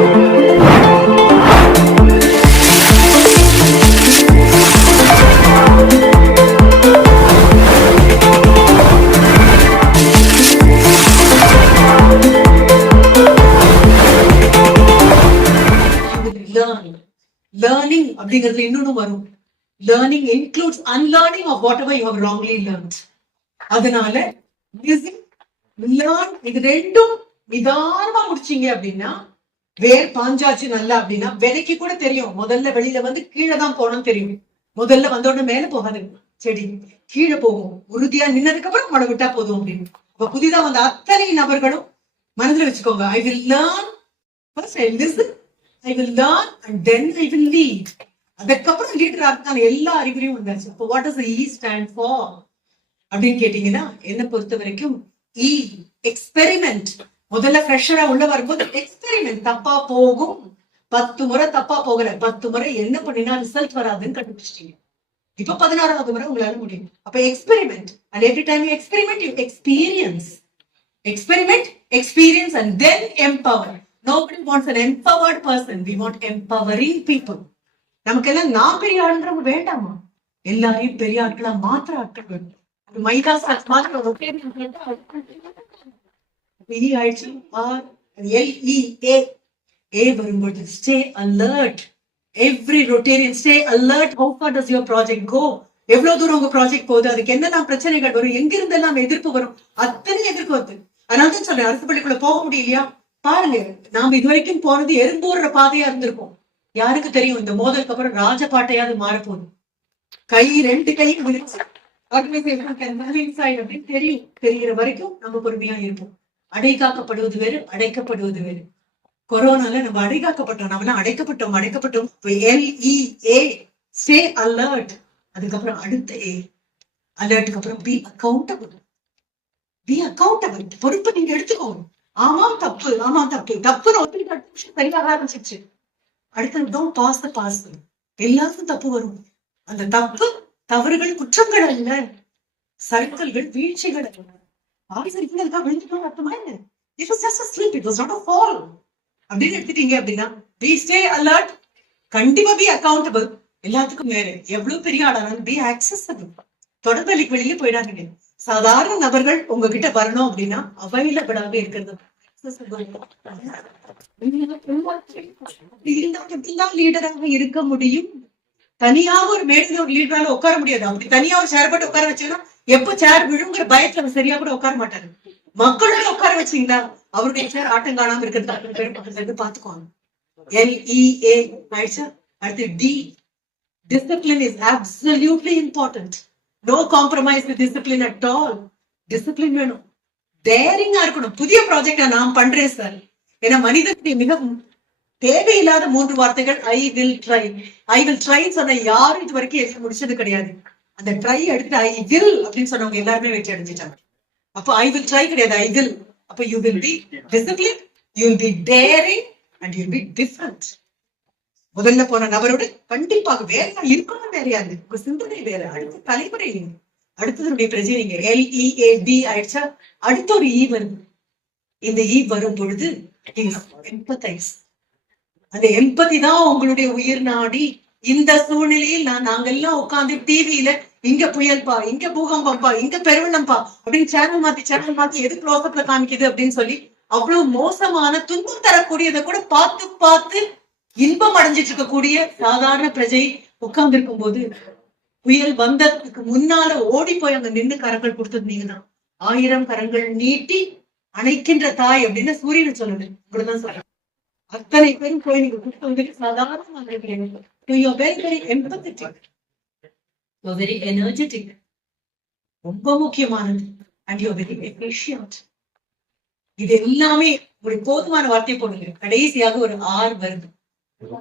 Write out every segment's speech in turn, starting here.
Learning அப்படிங்கிறது இன்னொன்னு வரும். Learning includes unlearning of whatever you have wrongly learned. அதனால learn இது ரெண்டும் நிதானமா முடிச்சீங்க அப்படின்னா, வேர் பாஞ்சாச்சு நல்லா அப்படின்னா விதைக்கு கூட தெரியும். முதல்ல வெளியில வந்து கீழே தான் போகணும்னு தெரியும். முதல்ல வந்தோடனே மேல போகாது செடி, கீழே போகும். உறுதியா நின்னதுக்கு அப்புறம் மழை விட்டா போதும் அப்படின்னு. இப்ப புதிதா வந்த அத்தனை நபர்களும் மனதில் வச்சுக்கோங்க. I will learn first, I listen, I will learn and then I will lead. அதுக்கப்புறம் லீடர் ஆகிறதுக்கான எல்லா அறிகுறியும் வந்தாச்சு. இப்போ what does the E stand for அப்படின்னு கேட்டீங்கன்னா, என்ன பொறுத்த வரைக்கும் E எக்ஸ்பெரிமெண்ட். முதல்ல ஃப்ரெஷரா உள்ள வரும்போது எக்ஸ்பெரிமெண்ட் தப்பா போகும். 10 முறை தப்பா போகல, 10 முறை என்ன பண்ணினா ரிசல்ட் வராதுன்னு கண்டுபிடிச்சிட்டீங்க. இப்ப 16வது முறை உங்களால முடியும். அப்ப experiment, and every time you experiment you experience. Experiment, experience and then empower. Nobody wants an empowered person. We want empowering people. நமக்கெல்லாம் நான் பெரிய ஆளுன்றவங்க வேண்டாமா? எல்லாரையும் பெரிய ஆட்களா மாத்திர ஆட்கள் வேண்டும். மைதா சாஸ் மாத்திர வரும்போது stay alert. Every Rotarian stay alert. How far does your project go? எவ்வளவு தூரம் உங்க ப்ராஜெக்ட் போகுது? அதுக்கு என்னெல்லாம் பிரச்சனைகள் வரும்? எங்கிருந்தெல்லாம் எதிர்ப்பு வரும்? அத்தனை எதிர்ப்பு வருது. அதனால தான் சொல்றேன், அரசு பள்ளிக்குள்ள போக முடியலையா பாருங்க. நாம இது வரைக்கும் போனது எறும்பூர்ற பாதையா இருந்திருக்கும். யாருக்கு தெரியும் இந்த மோதலுக்கு அப்புறம் ராஜபாட்டையாவது மாறப்போகுது. கை 2 கை அப்படின்னு தெரியும். தெரிகிற வரைக்கும் நம்ம பொறுமையா இருப்போம். அடைகாக்கப்படுவது வேறு, அடைக்கப்படுவது வேறு. கொரோனால நம்ம அடைகாக்கப்பட்டோம், நம்ம அடைக்கப்பட்டோம். LEA stay alert. அதுக்கப்புறம் அடுத்த A அலர்ட்டுக்கு அப்புறம் பி அக்கௌண்டபிள். பொறுப்பு நீங்க எடுத்துக்கோங்க. ஆமாம் தப்பு சரியாக ஆரம்பிச்சிருச்சு. அடுத்தது டோன்ட் பாஸ் தி பாஸ். எல்லாருக்கும் தப்பு வரும். அந்த தவறுகள் குற்றங்கள் அல்ல, சறுக்கல்கள் வீழ்ச்சிகள் அல்ல. ஆசிரியர்களுக்காக விழுந்துட்டோம் அர்த்தமா என்ன? It was just a slip, it was not a fall அப்படின்னு எடுத்துட்டீங்க அப்படின்னா be stay alert. கண்டிப்பா be accountable. எல்லாத்துக்கும் வேற எவ்வளவு பெரிய ஆளானாலும் be accessible. தொடர்பலிக்கு வெளியே போயிடாதீங்க. சாதாரண நபர்கள் உங்ககிட்ட வரணும் அப்படின்னா அவைலபிளாக இருக்கிறது. லீடராக இருக்க முடியும். தனியாக ஒரு மேடையில ஒரு லீடரால உட்கார முடியாது. அப்படி தனியா ஒரு சேர் போட்டு உட்கார வச்சீங்கன்னா எப்ப சேர் விழுங்குற பயத்துல சரியா கூட உட்கார மாட்டாரு. மக்களோட உட்கார வச்சீங்களா அவருடைய சேர் ஆட்டம் காணாம இருக்கிறது பேர் பக்கத்துல இருந்து பாத்துக்குவாங்க. LEA ஆயிடுச்சா? அடுத்து D discipline is absolutely important. No compromise with discipline at all. Discipline வேணும். டேரிங்கா இருக்கணும். புதிய ப்ராஜெக்டா நான் பண்றேன் சார். ஏன்னா மனிதனுடைய மிக தேவையில்லாத 3 வார்த்தைகள் I will try சொன்ன யாரும் இது வரைக்கும் எழுதி முடிச்சது கிடையாது. அந்த ட்ரை எடுத்துட்டு I will அப்படின்னு சொன்னவங்க எல்லாருமே வெற்றி அடைஞ்சிட்டாங்க. அப்போ I will try கிடையாது, I will. அப்போ you will be disciplined, you will be daring and you will be different. முதல்ல போன நபரோடு கண்டிப்பாக வேற இருக்கணும். வேற யாரு? உங்க சிந்தனை வேற. அடுத்த தலைமுறை நீங்க, அடுத்ததுடைய பிரச்சனை நீங்க. LEAD ஆயிடுச்சா? அடுத்த ஒரு E வருது. இந்த E வரும் பொழுது எம்பத்தைஸ். அந்த எம்பதி தான் உங்களுடைய உயிர் நாடி. இந்த சூழ்நிலையில் நாங்கெல்லாம் உட்கார்ந்து டிவியில இங்க புயல்பா, இங்க பூகம்பம்பா, இங்க பெருவெள்ளம்பா அப்படின்னு சேனல் மாத்தி எது க்ளோஸ்அப்ல காமிக்குது அப்படின்னு சொல்லி அவ்வளவு மோசமான துன்பம் தரக்கூடியதை கூட பார்த்து இன்பம் அடைஞ்சிட்டு இருக்கக்கூடிய சாதாரண பிரஜை உட்கார்ந்து இருக்கும் போது புயல் வந்ததுக்கு முன்னால ஓடி போய் அங்க நின்று கரங்கள் கொடுத்தது நீங்க தான். 1000 கரங்கள் நீட்டி அணைக்கின்ற தாய் அப்படின்னு சூரியனை சொல்லுது. இப்படிதான் சொல்றேன். அத்தனை பேரும் போய் நீங்க கொடுத்து வந்துட்டு சாதாரண வெரி எனர்ஜெட்டிக், ரொம்ப முக்கியமானது. And you very efficient. இது எல்லாமே ஒரு போதுமான வார்த்தை போடுங்க. கடைசியாக ஒரு R வருது.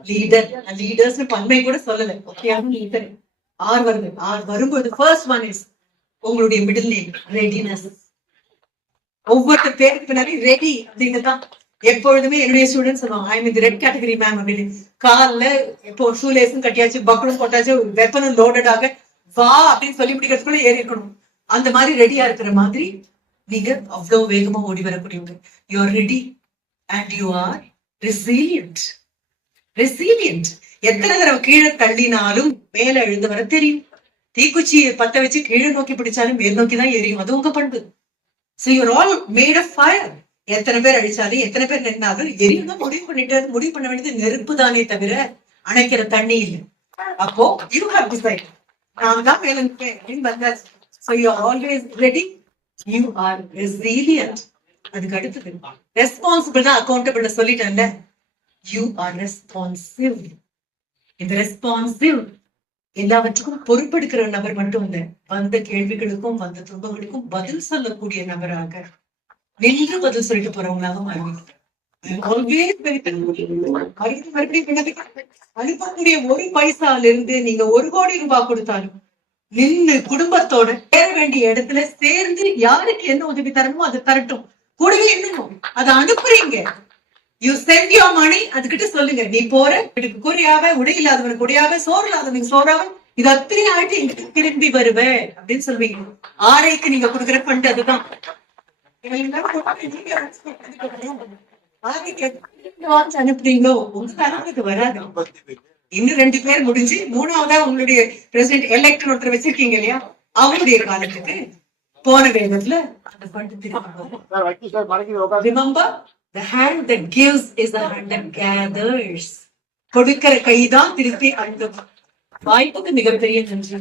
லீடர். லீடர்ஸ் பன்மை கூட சொல்லல. லீடர் R வருது. R வரும்போது ஃபர்ஸ்ட் ஒன் இஸ் உங்களுடைய மிடில் நேம் ரெடினஸ். ஒவ்வொரு பேருக்கு பின்னாடி ரெடி அப்படின்னுதான் எப்பொழுதுமே என்னுடைய ஸ்டூடெண்ட்ஸ் சொல்லுவாங்க. ஐ மீன் ரெட் கேட்டகரி மேம் அப்படின்னு. காலில் இப்போ ஷூலேஸும் கட்டியாச்சு, பக்கலும் போட்டாச்சு, வெப்பனும் லோடடாக வா அப்படின்னு சொல்லி முடிக்கிறதுக்குள்ள ஏறி இருக்கணும். அந்த மாதிரி ரெடியா இருக்கிற மாதிரி நீங்க அவ்வளவு வேகமா ஓடி வரக்கூடியவங்க. You are ready and you are resilient. Resilient. எத்தனை தடவை கீழே தள்ளினாலும் மேல எழுந்து வர தெரியும். தீக்குச்சியை பத்த வச்சு கீழே நோக்கி பிடிச்சாலும் மேல் நோக்கி தான் எரியும். அது உங்க பண்பு. So you're all made of fire. எத்தனை பேர் அடிச்சாலும் எத்தனை பேர் நின்னாலும் எரியும் முடிவு பண்ண வேண்டியது நெருப்பு தானே தவிர அணைக்கிற தண்ணி இல்லை. அப்போ you have decided. நான் தான் மேல நிற்பேன் அப்படின்னு வந்தாச்சு. So you are always ready. You are resilient. அதுக்கு அடுத்தது ரெஸ்பான்சிபிள் தான். அக்கௌண்டபிள் சொல்லிட்டேன்ல. You are responsive. இந்த ரெஸ்பான்சிவ் எல்லாவற்றுக்கும் பொறுப்பெடுக்கிற நபர் மட்டும் இல்ல, வந்த கேள்விகளுக்கும் வந்த துன்பங்களுக்கும் பதில் சொல்லக்கூடிய நபராக நின்று பதில் சொல்லிட்டு போறவங்களாக மாறிவிட்டார். அனுப்பக்கூடிய ஒரு பைசால இருந்து நீங்க 1 கோடி ரூபாய் கொடுத்தாலும் நின்று குடும்பத்தோட சேர வேண்டிய இடத்துல சேர்ந்து யாருக்கு என்ன உதவி தரணுமோ அதை தரட்டும். கூடவே என்னமோ அதை அனுப்புறீங்க. You sent your money. அதுகிட்ட சொல்லுங்க, நீ போற எனக்கு குறியாவ, உடை இல்லாதவனுக்கு உடையாவ, சோறு இல்லாதவனுக்கு சோறாவ, இது அத்தனை ஆயிட்டு எங்கிட்ட திரும்பி வருவேன் அப்படின்னு சொல்வீங்க. ஆரைக்கு நீங்க கொடுக்குற ஃபண்ட் அதுதான். அனுப்புறீங்களோ உங்களுக்கு அனுப்புறது வராது. இன்னும் 2 பேர் முடிஞ்சு 3வதா உங்களுடைய பிரசிடென்ட் எலெக்ட் ஒருத்தர் வச்சிருக்கீங்க இல்லையா, அவருடைய காலத்துக்கு போன வேகத்துல அந்த ஃபண்ட் திரும்ப. Remember, the hand that gives is the hand that gathers. கொடுக்கிற கைதான் திருப்பி அழுது. வாய்ப்புக்கு மிகப்பெரிய நன்றி.